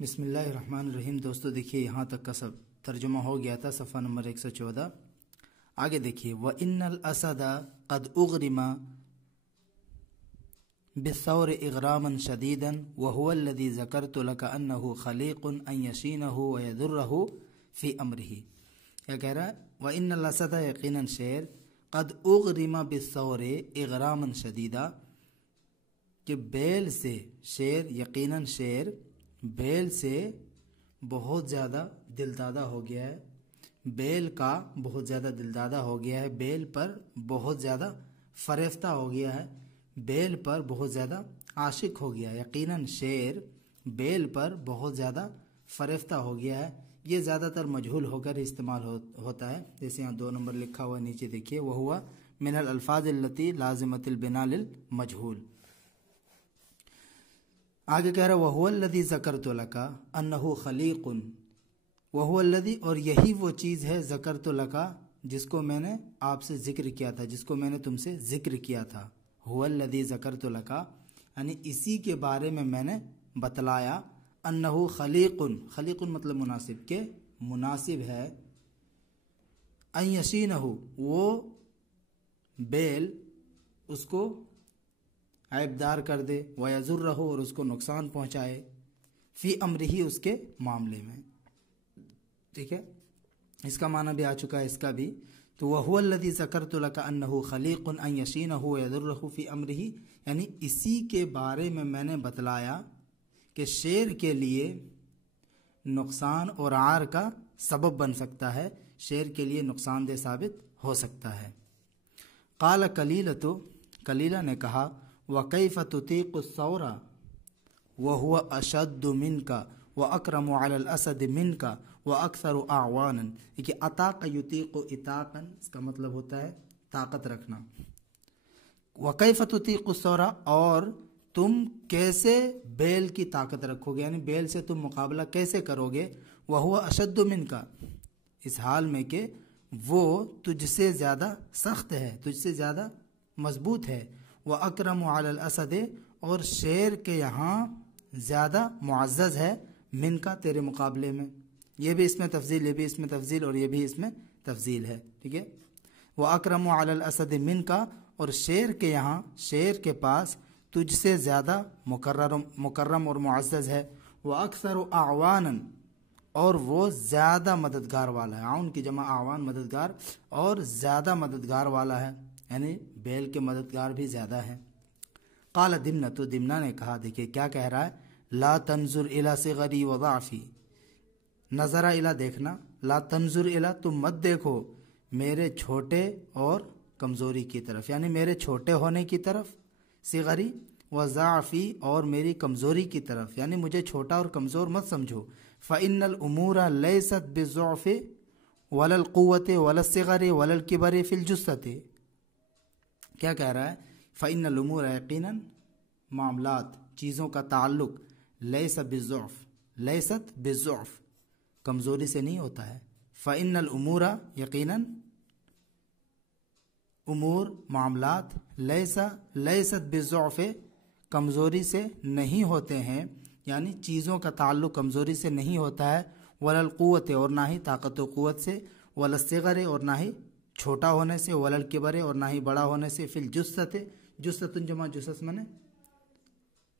بسم اللہ الرحمن الرحیم۔ دوستو دیکھیے یہاں تک کا سب ترجمہ ہو گیا تھا، صفحہ نمبر 114۔ آگے دیکھیے وَإِنَّ الْأَسَدَ قَدْ أُغْرِمَ بِالثَّوْرِ إِغْرَامًا شَدِيدًا وَهُوَ الَّذِي ذَكَرْتُ لَكَ أَنَّهُ خَلِيقٌ أَنْ يَشِينَهُ وَيَضُرَّهُ فِي أَمْرِهِ۔ کیا کہہ رہا ہے؟ وَإِنَّ الْأَسَدَ یقیناً شیر قَدْ أُغْرِمَ بِالثَّوْرِ إِغْرَامًا شَدِيدًا کہ بیل سے شیر یقیناً شیر بیل سے بہت زیادہ دلدادہ ہو گیا ہے، بیل کا بہت زیادہ دلدادہ ہو گیا ہے، بیل پر بہت زیادہ فریفتہ ہو گیا ہے، بیل پر بہت زیادہ عاشق ہو گیا ہے۔ یقیناً شیر بیل پر بہت زیادہ فریفتہ ہو گیا ہے۔ یہ زیادہ تر مجہول ہو کر استعمال ہوتا ہے، جیسے یہاں 2 نمبر لکھا ہوا نیچے دیکھیے وَهُوَ مِنَ الْأَلْفَاظِ الَّتِي لَازِمَةِ الْبِنَاءِ لِلْمَجْهُولِ۔ آگے کہہ رہا ہے وَهُوَ الَّذِي ذَكَرْتُ لَكَ أَنَّهُ خَلِيقٌ، وَهُوَ الَّذِي اور یہی وہ چیز ہے ذَكَرْتُ لَكَ جس کو میں نے آپ سے ذکر کیا تھا، جس کو میں نے تم سے ذکر کیا تھا۔ هُوَ الَّذِي ذَكَرْتُ لَكَ یعنی اسی کے بارے میں نے بتلایا، أَنَّهُ خَلِيقٌ، خلیق مطلب مناسب، کہ مناسب ہے، أَن يَشِينَهُ وہ بیل اس کو عیبدار کر دے، وَيَضُرَّهُ اور اس کو نقصان پہنچائے، فی امرہ اس کے معاملے میں۔ ٹھیک ہے، اس کا معنی بھی آ چکا ہے، اس کا بھی تو وَهُوَ الَّذِي ذَكَرْتُ لَكَ أَنَّهُ خَلِيقٌ أَن يَشِينَهُ وَيَضُرَّهُ فِي أَمْرِهِ یعنی اسی کے بارے میں نے بتلایا کہ شیر کے لیے نقصان اور عار کا سبب بن سکتا ہے، شیر کے لیے نقصان دہ ثابت ہو سکتا ہے۔ قال کلیلۃ، کلیلہ نے کہا وَكَيْفَ تُطِيقُ الثَّوْرَ وَهُوَ أَشَدُّ مِنْكَ وَأَكْرَمُ عَلَى الْأَسَدِ مِنْكَ وَأَكْثَرُ أَعْوَانًا۔ یہ کہ اطاق یطیق اطاقا اس کا مطلب ہوتا ہے طاقت رکھنا۔ وَكَيْفَ تُطِيقُ الثَّوْرَ اور تم کیسے بیل کی طاقت رکھو گے، یعنی بیل سے تم مقابلہ کیسے کرو گے، وَهُوَ أَشَدُّ مِنْكَ اس حال میں کہ وہ تجھ سے زیادہ سخت ہے، تجھ سے زیادہ مضبوط ہے، وَأَكْرَمُ عَلَى الْأَسَدِ اور شیر کے یہاں زیادہ معزز ہے، من کا تیرے مقابلے میں۔ یہ بھی اس میں تفضیل، یہ بھی اس میں تفضیل اور یہ بھی اس میں تفضیل ہے، ٹھیک ہے۔ وَأَكْرَمُ عَلَى الْأَسَدِ من کا اور شیر کے یہاں، شیر کے پاس تجھ سے زیادہ مکرم اور معزز ہے، وَأَكْثَرُ أَعْوَانًا اور وہ زیادہ مددگار والا ہے، عون کی جمع اعوان مددگار، اور زیادہ مددگار والا ہے، یعنی بیل کے مددگار بھی زیادہ ہیں۔ قال دمنۃ، دمنہ نے کہا، دیکھیے کیا کہہ رہا ہے، لا تنظر الی صغری وضعفی، نظر الی دیکھنا، لا تنظر الی تم مت دیکھو میرے چھوٹے اور کمزوری کی طرف، یعنی میرے چھوٹے ہونے کی طرف، صغری وضعفی اور میری کمزوری کی طرف، یعنی مجھے چھوٹا اور کمزور مت سمجھو۔ فإن الامور لیست بالضعف ولا القوة ولا الصغر ولا الكبر في الجثة۔ کیا کہہ رہا ہے، فإن الامور یقیناً معاملات، چیزوں کا تعلق، لیس بالضعف، لیست بالضعف کمزوری سے نہیں ہوتا ہے، فإن الامور یقیناً امور معاملات، لیست بالضعف کمزوری سے نہیں ہوتے ہیں، یعنی چیزوں کا تعلق کمزوری سے نہیں ہوتا ہے، ولا القوت اور نہ ہی طاقت و قوت سے، ولا الصغر اور نہ ہی چھوٹا ہونے سے، ولا الکبر اور نہ ہی بڑا ہونے سے، فی الجثۃ، جثۃ جمع جثث میں نے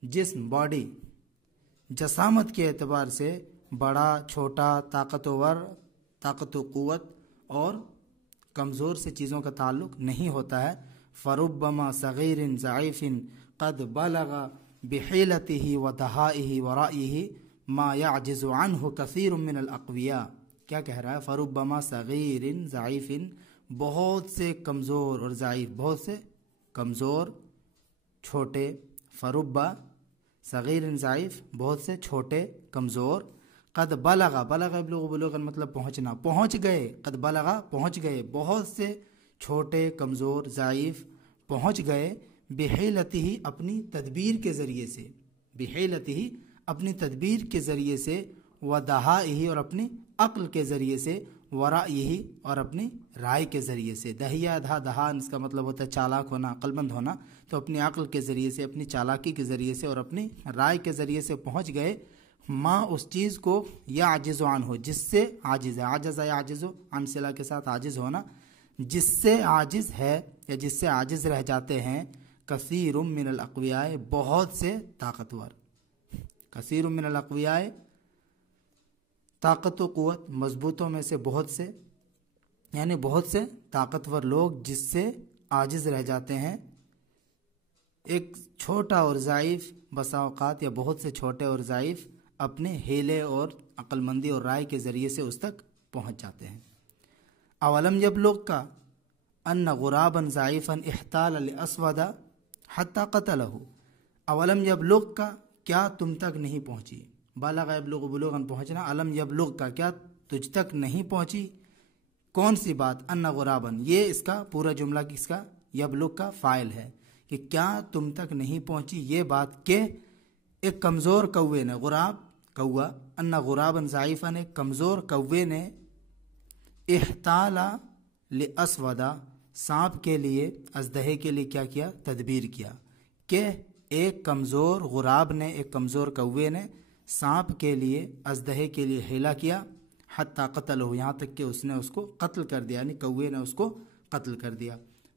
جسم، باڈی، جسامت کے اعتبار سے بڑا چھوٹا، طاقتور، طاقت و قوت اور کمزور سے چیزوں کا تعلق نہیں ہوتا ہے۔ فربما صغیر ضعیف قد بلغ بحیلته ودہائه ورائه ما يعجز عنه كثير من الاقویاء۔ کیا کہہ رہا ہے، فربما صغیر ضعیف بہت سے کمزور اور ضعیف، بہت سے کمزور چھوٹے، فربا صغیر ضعیف بہت سے چھوٹے کمزور، قد بلغ، بلغ بلوغ مطلب پہنچنا، پہنچ گئے، قد بلغ پہنچ گئے، بہت سے چھوٹے کمزور ضعیف پہنچ گئے، بحیلتہ اپنی تدبیر کے ذریعے سے، بحیلتہ اپنی تدبیر کے ذریعے سے، ودہائہ اور اپنی عقل کے ذریعے سے، ورا یہی اور اپنی رائے کے ذریعے سے. دہیا دھا دہان اس کا مطلب ہوتا ہے چالاک ہونا، عقل مند ہونا. تو اپنی عقل کے ذریعے سے، اپنی چالاکی کے ذریعے سے اور اپنی رائے کے ذریعے سے پہنچ گئے ماں اس چیز کو یعجز عنہ جس سے عاجز ہے. عجز یعجز عن صلہ کے ساتھ عاجز ہونا، جس سے عاجز ہے یا جس سے عاجز رہ جاتے ہیں. کثیر من الاقویاء بہت سے طاقتور. کثیر من الاقویاء طاقت و قوت، مضبوطوں میں سے بہت سے، یعنی بہت سے طاقتور لوگ جس سے عاجز رہ جاتے ہیں. ایک چھوٹا اور ضعیف بسا اوقات یا بہت سے چھوٹے اور ضعیف اپنے ہیلے اور عقل مندی اور رائے کے ذریعے سے اس تک پہنچ جاتے ہیں. اولم یبلغ کا ان غرابا ضعیفا احتال لاسود حتی قتلہ. اولم یبلغ کا کیا تم تک نہیں پہنچی، بالغ یبلغ بلوغا پہنچنا، علم یبلغ کا کیا تجھ تک نہیں پہنچی کون سی بات، ان غرابا یہ اس کا پورا جملہ کس کا، یبلغ کا فاعل ہے کہ کیا تم تک نہیں پہنچی یہ بات کہ ایک کمزور کوے نے، غراب کوا، ان غرابا ضعیفا ایک کمزور کوے نے، احتالا لاسودا سانپ کے لیے، ازدہے کے لیے کیا کیا، تدبیر کیا. کہ ایک کمزور غراب نے، ایک کمزور کوے نے سانپ کے لیے، ازدہے کے لیے ہیلا کیا. حتی قتل ہو یہاں تک کہ اس نے اس کو قتل کر دیا، یعنی کوے نے اس کو قتل کر دیا.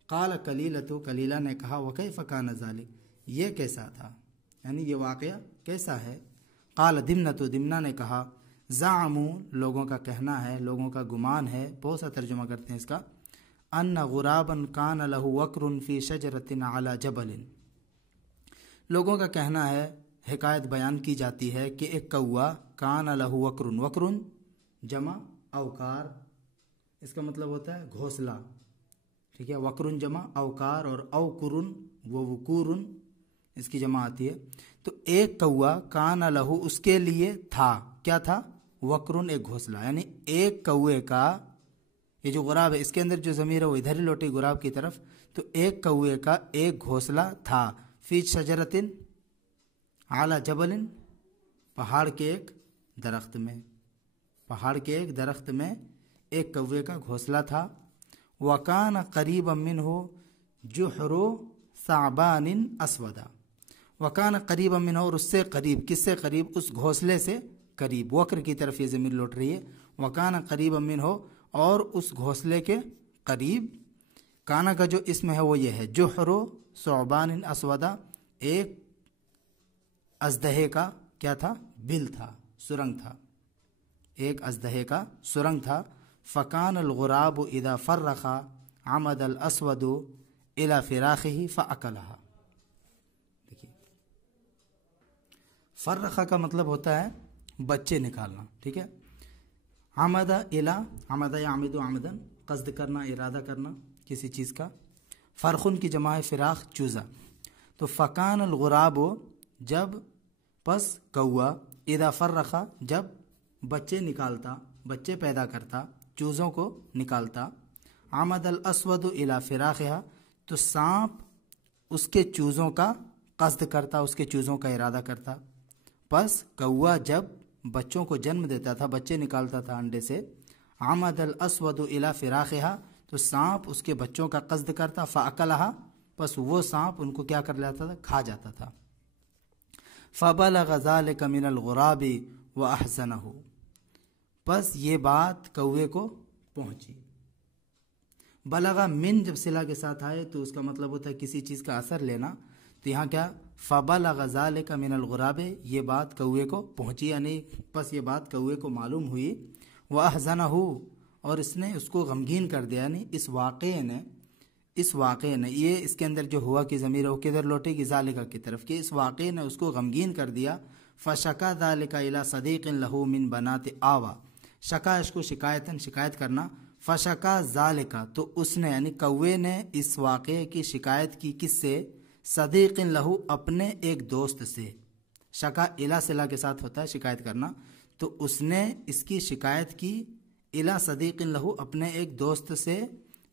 قال کلیلۃ کلیلہ نے کہا وکیف کان ذلک یہ کیسا تھا، یعنی یہ واقعہ کیسا ہے. قال دمنۃ دمنہ نے کہا زعموا لوگوں کا کہنا ہے، لوگوں کا گمان ہے، بہت سا ترجمہ کرتے ہیں اس کا، ان غرابا کان له وکر فی شجرۃ علی جبل. لوگوں کا کہنا ہے، حکایت بیان کی جاتی ہے کہ ایک کوا کان له وکر، وکر جمع اوکار، اس کا مطلب ہوتا ہے گھونسلہ، ٹھیک ہے. وکر جمع اوکار اور اوکر وہ وکور اس کی جمع آتی ہے. تو ایک کوا کان لہو اس کے لیے تھا، کیا تھا، وکرن ایک گھونسلہ، یعنی ایک کوے کا، یہ جو غراب ہے اس کے اندر جو ضمیر ہے وہ ادھر ہی لوٹی غراب کی طرف. تو ایک کوے کا ایک گھونسلہ تھا، فی شجرۃ علی جبل پہاڑ کے ایک درخت میں، پہاڑ کے ایک درخت میں ایک کوے کا گھونسلہ تھا. وکان قریبا منہ جحر ثعبان اسودا. وکان قریبا منہ اور اس سے قریب، کس سے قریب، اس گھونسلے سے قریب، وکر کی طرف یہ ضمیر لوٹ رہی ہے. وکان قریبا منہ اور اس گھونسلے کے قریب، کانا کا جو اسم ہے وہ یہ ہے جحر ثعبان اسودا، ایک ازدہے کا کیا تھا، بل تھا، سرنگ تھا، ایک ازدہے کا سرنگ تھا. فکان الغراب اذا فرخ عمد الاسود الى فراخه فاکلها. دیکھیے فرخ کا مطلب ہوتا ہے بچے نکالنا، ٹھیک ہے. عمد الى، عمد یعمد عمدا قصد کرنا، ارادہ کرنا کسی چیز کا. فرخن کی جمع ہے فراخ، چوزا. تو فکان الغراب جب، پس کوا، اذا فرخ جب بچے نکالتا، بچے پیدا کرتا، چوزوں کو نکالتا. عمد الاسود الى فراخها تو سانپ اس کے چوزوں کا قصد کرتا، اس کے چوزوں کا ارادہ کرتا. پس کوا جب بچوں کو جنم دیتا تھا، بچے نکالتا تھا انڈے سے، عمد الاسود الى فراخها تو سانپ اس کے بچوں کا قصد کرتا، فاکلها پس وہ سانپ ان کو کیا کر لیتا تھا، کھا جاتا تھا. فبلغ ذلك من الغراب واحزنه پس یہ بات کوے کو پہنچی. بلغا من جب صلہ کے ساتھ آئے تو اس کا مطلب ہوتا ہے کسی چیز کا اثر لینا. تو یہاں کیا، فبلغ ذلك من الغراب یہ بات کوے کو پہنچی، یعنی پس یہ بات کوے کو معلوم ہوئی. واحزنه اور اس نے اس کو غمگین کر دیا، یعنی اس واقعے نے، یہ اس کے اندر جو ہوا کی ضمیر ہے وہ کدھر لوٹے گی، ذالکہ کی طرف، کہ اس واقعے نے اس کو غمگین کر دیا. فشکا ذالک الی صدیق لہ من بنات آوا، شکا اس کو شکایتاً شکایت کرنا، فشکا ذالکہ تو اس نے یعنی کوے نے اس واقعے کی شکایت کی، کس سے، صدیق لہ اپنے ایک دوست سے. شکا الی صلہ کے ساتھ ہوتا ہے شکایت کرنا، تو اس نے اس کی شکایت کی الی صدیق لہ اپنے ایک دوست سے،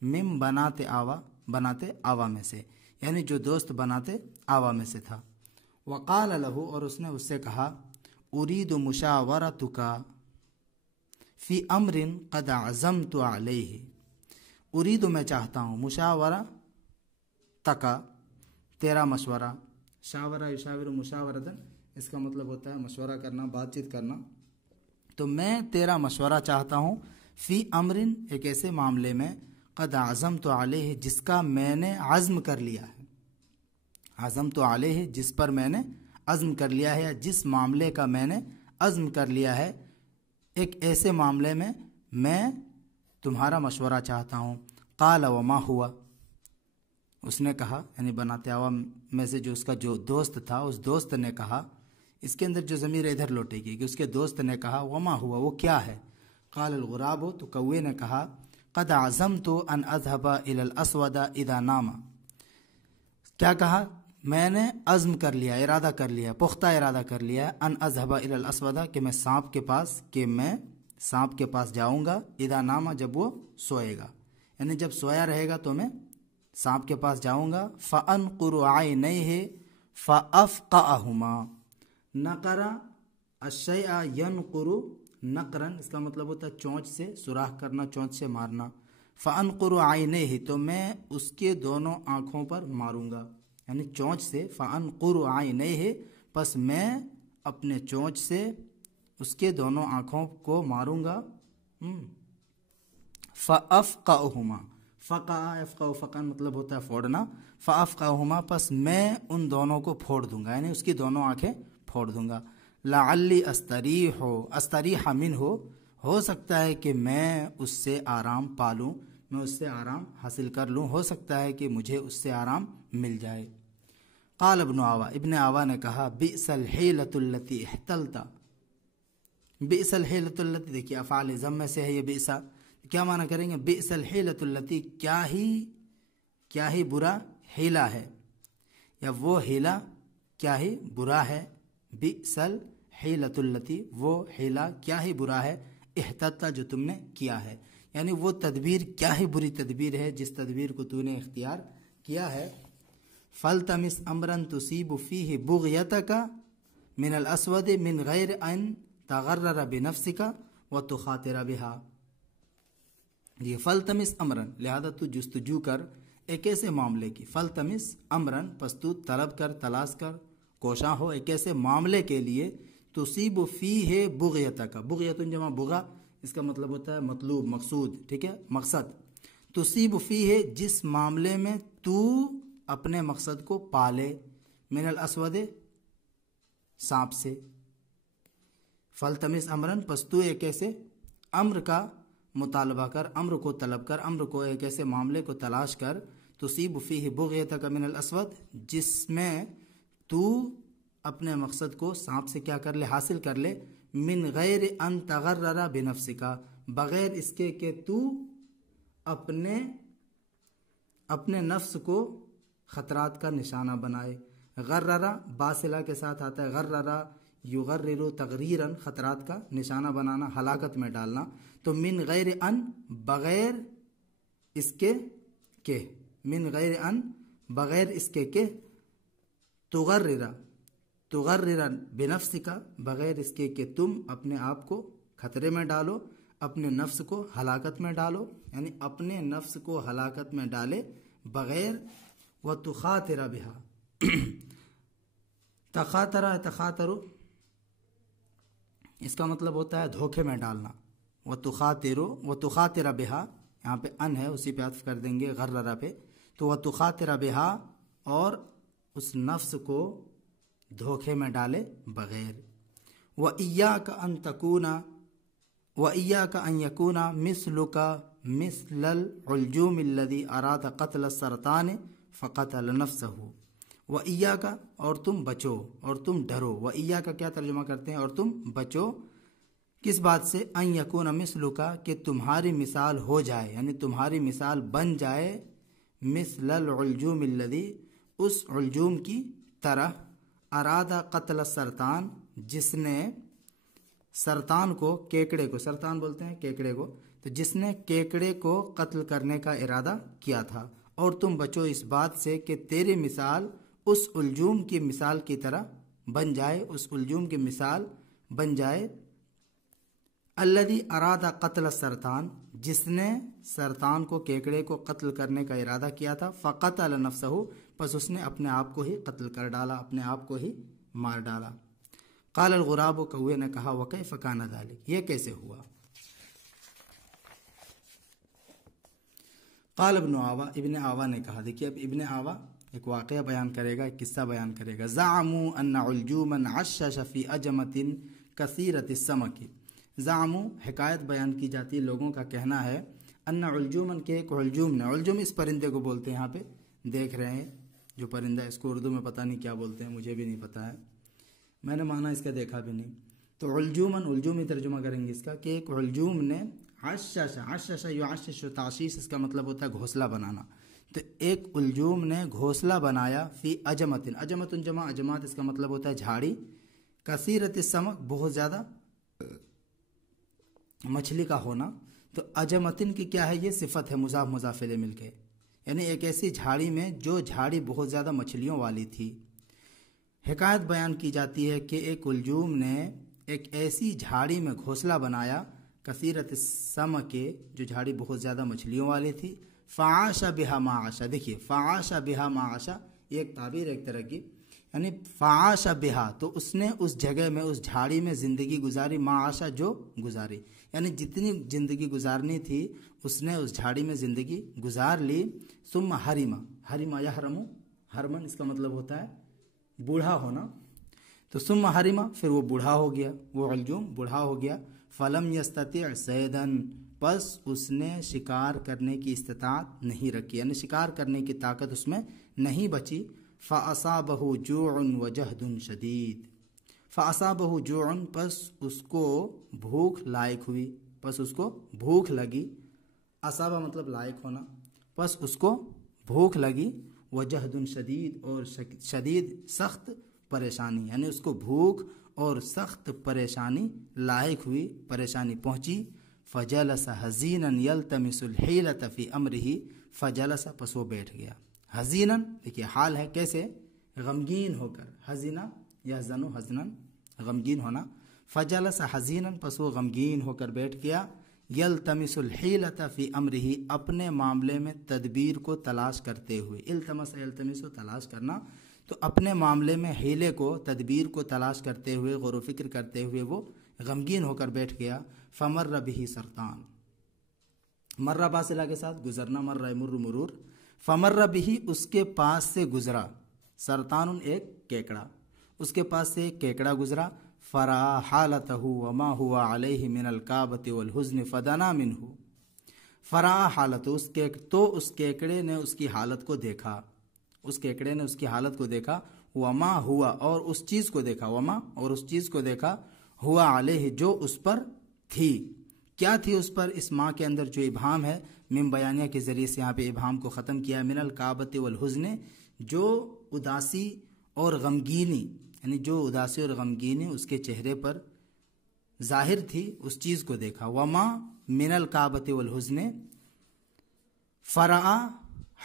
من بنات آوا، بناتے آوا میں سے، یعنی جو دوست بناتے آوا میں سے تھا. وقال لہ اور اس نے اس سے کہا ارید مشاورتک فی امر قد عزمت علیہ، ارید میں چاہتا ہوں، مشاورہ تکا تیرا مشورہ، شاورہ یشاور مشاورتن، اس کا مطلب ہوتا ہے مشورہ کرنا، بات چیت کرنا، تو میں تیرا مشورہ چاہتا ہوں، فی امرن ایک ایسے معاملے میں، قد عزمت علیہ جس کا میں نے عزم کر لیا ہے، عزمت علیہ جس پر میں نے عزم کر لیا ہے، یا جس معاملے کا میں نے عزم کر لیا ہے، ایک ایسے معاملے میں میں تمہارا مشورہ چاہتا ہوں۔ قال وما ہوا، اس نے کہا، یعنی بناتے آوا میں سے جو اس کا جو دوست تھا، اس دوست نے کہا، اس کے اندر جو ضمیر ادھر لوٹے گی کہ اس کے دوست نے کہا وما ہوا، وہ کیا ہے؟ قال الغراب، تو کوے نے کہا قد عزمت ان اذهب الى الاسود اذا نام، کیا کہا؟ میں نے عزم کر لیا، ارادہ کر لیا، پختہ ارادہ کر لیا، ان اذهب الى الاسود، کہ میں سانپ کے پاس جاؤں گا، اذا نام، جب وہ سوئے گا، یعنی جب سویا رہے گا تو میں سانپ کے پاس جاؤں گا۔ فانقر عینیہ فافقعہما، نقر الشیء ینقر نقرن، اس کا مطلب ہوتا ہے چونچ سے سوراخ کرنا، چونچ سے مارنا۔ فانقر عینیہ، تو میں اس کے دونوں آنکھوں پر ماروں گا، یعنی چونچ سے، فانقر عینیہ، پس میں اپنے چونچ سے اس کے دونوں آنکھوں کو ماروں گا۔ فافقعہما، فقع افقع فقع مطلب ہوتا ہے پھوڑنا، فافقعہما، پس میں ان دونوں کو پھوڑ دوں گا، یعنی اس کی دونوں آنکھیں پھوڑ دوں گا۔ لعلی استریح منہ، ہو سکتا ہے کہ میں اس سے آرام پالوں، میں اس سے آرام حاصل کر لوں، ہو سکتا ہے کہ مجھے اس سے آرام مل جائے۔ قال ابن آوا، ابن آوا نے کہا بئس الحیلۃ التی احتلت، بئس الحیلۃ التی، دیکھیے افعال ضم میں سے ہے یہ بئس، کیا معنی کریں گے؟ بئس الحیلۃ التی، کیا ہی برا ہیلا ہے، یا وہ ہیلا کیا ہی برا ہے، بئس الحیلۃ التی، وہ ہیلا کیا ہی برا ہے، احتلت جو تم نے کیا ہے، یعنی وہ تدبیر کیا ہی بری تدبیر ہے جس تدبیر کو تو نے اختیار کیا ہے۔ فالتمس امرا تصیب فیہ بغیتک من الاسود من غیر ان تغرر بنفسک وتخاطر بہا، یہ فلتمس امرن، لہذا تو جستجو کر ایک ایسے معاملے کی، فلتمس امرن، پس تو طلب کر، تلاش کر، کوشاں ہو ایک ایسے معاملے کے لیے، تصیب فیہ بغیتک، بغیتن جمع بغا، اس کا مطلب ہوتا ہے مطلوب، مقصود، ٹھیک ہے، مقصد، تصیب فیہ جس معاملے میں تو اپنے مقصد کو پالے، من الاسود سانپ سے، فلتمس امرن، پس تو ایک ایسے امر کا مطالبہ کر، امر کو طلب کر، امر کو ایک ایسے معاملے کو تلاش کر، تصیب فیہ بغیتک من الاسود، جس میں تو اپنے مقصد کو سانپ سے کیا کر لے، حاصل کر لے، من غیر ان تغرر بنفسک، بغیر اس کے کہ تو اپنے نفس کو خطرات کا نشانہ بنائے۔ غررہ باصلہ کے ساتھ آتا ہے، غررہ یغرر تغریرن، خطرات کا نشانہ بنانا، ہلاکت میں ڈالنا، تو من غیر ان، بغیر اس کے کہ، من غیر ان، بغیر اس کے کہ، تغرر بنفسک، بغیر اس کے کہ تم اپنے آپ کو خطرے میں ڈالو، اپنے نفس کو ہلاکت میں ڈالو، یعنی اپنے نفس کو ہلاکت میں ڈالے بغیر، وتخاطر بہا، تخاطر اس کا مطلب ہوتا ہے دھوکے میں ڈالنا، وتخاطر بہا، یہاں پہ ان ہے اسی پہ عطف کر دیں گے غررہ پہ، تو وتخاطر بہا، اور اس نفس کو دھوکے میں ڈالے بغیر۔ وَإِيَّاكَ أَن يَكُونَ مِثْلُكَ مِثْلَ الْعُلْجُومِ الَّذِي أَرَادَ قَتْلَ السَّرْطَانِ فَقَتَلَ نَفْسَهُ۔ وَإِيَّاكَ، اور تم بچو، اور تم ڈرو، وَإِيَّاكَ کیا ترجمہ کرتے ہیں؟ اور تم بچو، کس بات سے؟ ان یکون مثلک، کہ تمہاری مثال ہو جائے، یعنی تمہاری مثال بن جائے، مثل العلجوم الذی، اس علجوم کی طرح، ارادہ قتل السرطان، جس نے سرطان کو، کیکڑے کو، سرطان بولتے ہیں کیکڑے کو، تو جس نے کیکڑے کو قتل کرنے کا ارادہ کیا تھا۔ اور تم بچو اس بات سے کہ تیری مثال اس الجوم کی مثال کی طرح بن جائے، اس الجوم کی مثال بن جائے، الذی ارادہ قتل السرطان، جس نے سرطان کو، کیکڑے کو قتل کرنے کا ارادہ کیا تھا، فقتل نفسہ، پس اس نے اپنے آپ کو ہی قتل کر ڈالا، اپنے آپ کو ہی مار ڈالا۔ قال الغراب، کوے نے کہا، وکیف کان ذلک، یہ کیسے ہوا؟ قال ابن آوا، ابن آوا نے کہا، دیکھیے اب ابن آوا ایک واقعہ بیان کرے گا، ایک قصہ بیان کرے گا۔ زعموا ان علجوما عشش فی اجمۃ کثیرۃ السمک، زعموا حکایت بیان کی جاتی ہے، لوگوں کا کہنا ہے، ان علجومن، کہ ایک علجوم نے، علجوم اس پرندے کو بولتے ہیں، یہاں پہ دیکھ رہے ہیں جو پرندہ، اس کو اردو میں پتہ نہیں کیا بولتے ہیں، مجھے بھی نہیں پتہ ہے، میں نے معنی اس کا دیکھا بھی نہیں، تو علجومن، علجومی ترجمہ کریں گے اس کا، کہ ایک علجوم نے عشش، عشش یعشش تعشیش، اس کا مطلب ہوتا ہے گھونسلہ بنانا، تو ایک علجوم نے گھونسلہ بنایا فی اجمتن، اجمتن جمع اجمات، اس کا مطلب ہوتا ہے جھاڑی، کثیرت السمک، بہت زیادہ مچھلی کا ہونا، تو اجمتن کی کیا ہے، یہ صفت ہے، مضاف مضاف الیہ مل کے، یعنی ایک ایسی جھاڑی میں جو جھاڑی بہت زیادہ مچھلیوں والی تھی۔ حکایت بیان کی جاتی ہے کہ ایک علجوم نے ایک ایسی جھاڑی میں گھونسلہ بنایا، کثیرت السمک، جو جھاڑی بہت زیادہ مچھلیوں والی تھی، فعاش بہا ما عاش، دیکھیے فعاش بہا ما عاش، یہ ایک تعبیر ایک طرح کی، یعنی فعاش بہا، تو اس نے اس جگہ میں، اس جھاڑی میں زندگی گزاری، ما عاش، جو گزاری، یعنی جتنی زندگی گزارنی تھی اس نے اس جھاڑی میں زندگی گزار لی۔ ثم حرم، حرم یحرم، حرمن اس کا مطلب ہوتا ہے بوڑھا ہونا، تو ثم حرم، پھر وہ بوڑھا ہو گیا، وہ علجوم بوڑھا ہو گیا، فلم یستطع صیدا، پس اس نے شکار کرنے کی استطاعت نہیں رکھی، یعنی شکار کرنے کی طاقت اس میں نہیں بچی، فاصابہ جوع وجہد شدید، فاصابہ جوع، پس اس کو بھوک لائق ہوئی، پس اس کو بھوک لگی، اصابہ مطلب لائق ہونا، پس اس کو بھوک لگی، وجہد شدید، اور شدید سخت پریشانی، یعنی اس کو بھوک اور سخت پریشانی لاحق ہوئی، پریشانی پہنچی، فجلس حزینا یلتمس الحیلۃ فی امرہ، فجلس، پس وہ بیٹھ گیا، حزینا، دیکھیے حال ہے کیسے، غمگین ہو کر، حزینا یحزن حزنا، غمگین ہونا، فجلس حزینا، پس وہ غمگین ہو کر بیٹھ گیا، یلتمس الحیلۃ فی امرہ، اپنے معاملے میں تدبیر کو تلاش کرتے ہوئے، التمس یلتمس، تلاش کرنا، تو اپنے معاملے میں حیلے کو، تدبیر کو تلاش کرتے ہوئے، غور و فکر کرتے ہوئے وہ غمگین ہو کر بیٹھ گیا، فمر بہ سرطان، مرہ باصلہ کے ساتھ گزرنا، مر یمر مرور، فمر بہ، اس کے پاس سے گزرا، سرطان ایک کیکڑا، اس کے پاس سے ایک کیکڑا گزرا، فرا حالتہ وما ہوا علیہ من الکابۃ والحزن فدنا منہ، فرا حالت، تو اس کیکڑے نے اس کی حالت کو دیکھا، اس کیکڑے نے اس کی حالت کو دیکھا، وما ہوا، اور اس چیز کو دیکھا، وما، اور اس چیز کو دیکھا، ہوا علیہ، جو اس پر تھی، کیا تھی اس پر، اس ماں کے اندر جو ابہام ہے، من بیانیہ کے ذریعے سے یہاں پہ ابہام کو ختم کیا، من الکابۃ والحزن، جو اداسی اور غمگینی، یعنی جو اداسی اور غمگینی اس کے چہرے پر ظاہر تھی، اس چیز کو دیکھا، وما من الکابۃ والحزن، فرآ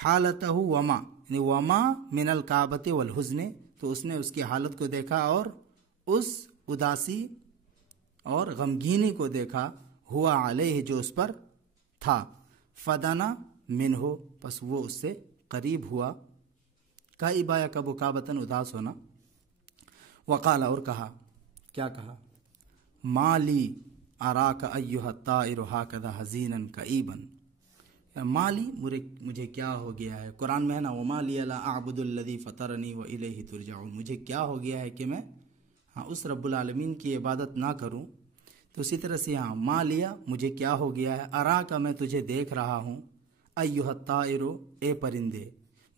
حالتہ وما، یعنی وما من الکابۃ والحزن، تو اس نے اس کی حالت کو دیکھا اور اس اداسی اور غمگینی کو دیکھا، ہوا علیہ، جو اس پر تھا، فدنا منہ، پس وہ اس سے قریب ہوا، کائبا یا کبو کابتن، اداس ہونا، وقال، اور کہا، کیا کہا، ما لی اراک ایھا الطائر ھکذا حزینا کئیبا، مالی، مجھے کیا ہو گیا ہے، قرآن میں ہے نا، وما لی لا اعبد الذی فطرنی والیہ ترجعون، مجھے کیا ہو گیا ہے کہ میں اس رب العالمین کی عبادت نہ کروں، تو اسی طرح سے یہاں ما لیا، مجھے کیا ہو گیا ہے، اراک، میں تجھے دیکھ رہا ہوں، ایھا الطائر، اے پرندے،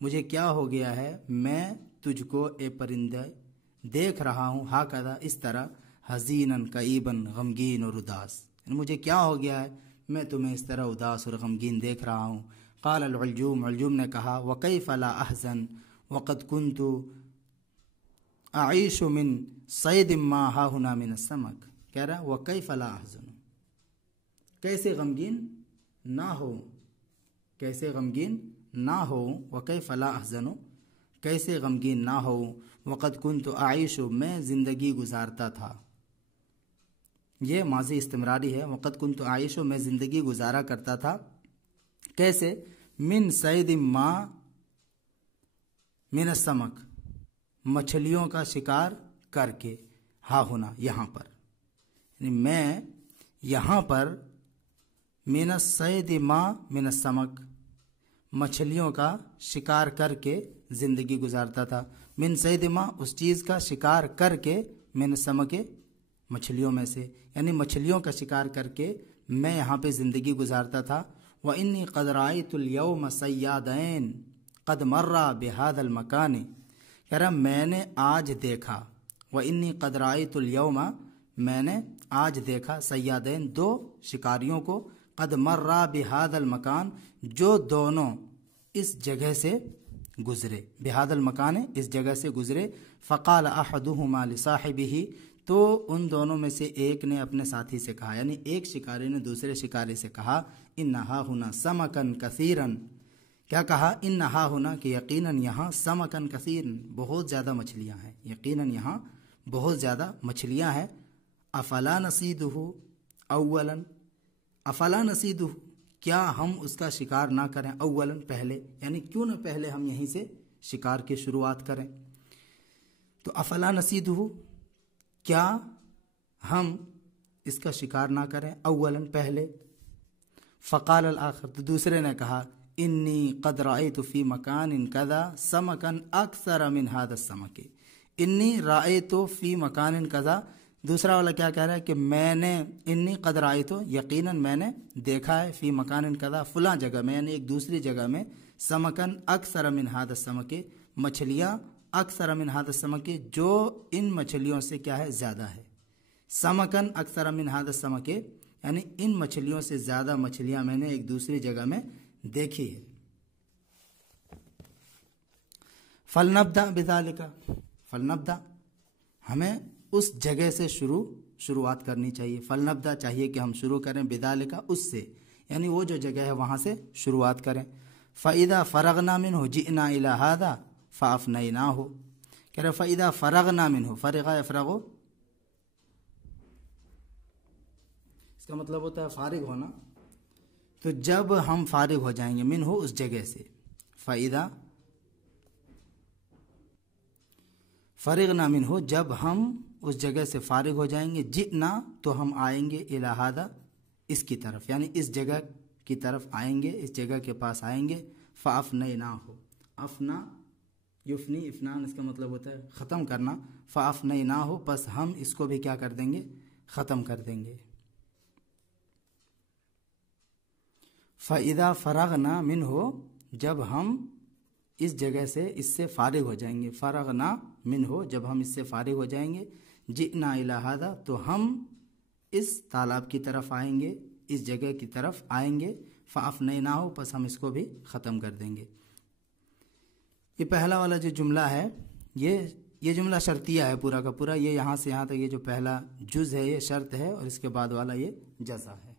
مجھے کیا ہو گیا ہے، میں تجھ کو اے پرندے دیکھ رہا ہوں، ھکذا، اس طرح، حزینا کئیبا، غمگین اور اداس، مجھے کیا ہو گیا ہے، میں تمہیں اس طرح اداس اور غمگین دیکھ رہا ہوں۔ قال العلجوم، علجوم نے کہا، وکیف لا احزن وقد كنت اعیش من صید ما ہاہنا من السمک، کہہ رہا وکیف لا احزن، کیسے غمگین نہ ہو، کیسے غمگین نہ ہو، وکیف لا احزن، کیسے غمگین نہ ہو، وقد كنت اعیش، میں زندگی گزارتا تھا، یہ ماضی استمراری ہے. وقت کنت عائشو میں زندگی گزارا کرتا تھا. کیسے؟ من صید ما من السمک، مچھلیوں کا شکار کر کے. ہا ہونا یہاں پر، یعنی میں یہاں پر من الصید ما من السمک، مچھلیوں کا شکار کر کے زندگی گزارتا تھا. من صید ما، اس چیز کا شکار کر کے، من السمک، مچھلیوں میں سے، یعنی مچھلیوں کا شکار کر کے میں یہاں پہ زندگی گزارتا تھا. وَإِنِّي قَدْ رَأَيْتُ الْيَوْمَ صَيَّادَيْنِ قَدْ مَرَّا بِهَذَا الْمَكَانِ، کہہ رہا میں نے آج دیکھا. وَإِنِّي قَدْ رَأَيْتُ الْيَوْمَ، میں نے آج دیکھا، صیادین، دو شکاریوں کو، قد مرّا بهذا المکان، جو دونوں اس جگہ سے گزرے. بهذا المکان، اس جگہ سے گزرے. فقال احدهما لصاحبه، تو ان دونوں میں سے ایک نے اپنے ساتھی سے کہا، یعنی ایک شکاری نے دوسرے شکاری سے کہا، انہا ہونا سمکن کثیرن، کیا کہا؟ انہا ہونا، کہ یقیناً یہاں، سمکن کثیرن، بہت زیادہ مچھلیاں ہیں، یقیناً یہاں بہت زیادہ مچھلیاں ہیں. افلا نصیدہ اولا، افلا نصیدہ، کیا ہم اس کا شکار نہ کریں، اولا، پہلے، یعنی کیوں نہ پہلے ہم یہیں سے شکار کی شروعات کریں. تو افلا نصیدہ، کیا ہم اس کا شکار نہ کریں، اولا، پہلے. فقال الآخر، تو دوسرے نے کہا، انی قد رأیت فی مکان کذا سمکن اکثر من هذا السمک. انی رأیت فی مکان کذا، دوسرا والا کیا کہہ رہا ہے کہ میں نے، انی قد رأیت، یقیناً میں نے دیکھا ہے، فی مکان کذا، فلاں جگہ میں، یعنی ایک دوسری جگہ میں، سمکن اکثر من هذا السمک، مچھلیاں، اکثر من هذا السمک، جو ان مچھلیوں سے کیا ہے، زیادہ ہے. سمکن اکثر من هذا السمک، یعنی ان مچھلیوں سے زیادہ مچھلیاں میں نے ایک دوسری جگہ میں دیکھی ہے. فلنبدأ بذالک، فلنبدأ، ہمیں اس جگہ سے شروعات کرنی چاہیے. فلنبدأ، چاہیے کہ ہم شروع کریں، بذالک، اس سے، یعنی وہ جو جگہ ہے وہاں سے شروعات کریں. فإذا فرغنا منه جئنا إلى هذا فأفنيناه، کہہ رہے فإذا فرغنا منه، فرغ یفرغ، اس کا مطلب ہوتا ہے فارغ ہونا. تو جب ہم فارغ ہو جائیں گے، منہ، اس جگہ سے، فإذا فرغنا منہ، جب ہم اس جگہ سے فارغ ہو جائیں گے، جئنا، تو ہم آئیں گے، إلى هذا، اس کی طرف، یعنی اس جگہ کی طرف آئیں گے، اس جگہ کے پاس آئیں گے. فأفنيناه، افنا یفنی، افنان، اس کا مطلب ہوتا ہے ختم کرنا. فأفنيناه، پس ہم اس کو بھی کیا کر دیں گے، ختم کر دیں گے. فإذا فرغنا منه، جب ہم اس جگہ سے، اس سے فارغ ہو جائیں گے. فرغنا منه، جب ہم اس سے فارغ ہو جائیں گے. جئنا إلى هذا، تو ہم اس تالاب کی طرف آئیں گے، اس جگہ کی طرف آئیں گے. فأفنيناه، پس ہم اس کو بھی ختم کر دیں گے. یہ پہلا والا جو جملہ ہے، یہ جملہ شرطیہ ہے پورا کا پورا. یہ یہاں سے یہاں تک، یہ جو پہلا جز ہے یہ شرط ہے، اور اس کے بعد والا یہ جزا ہے.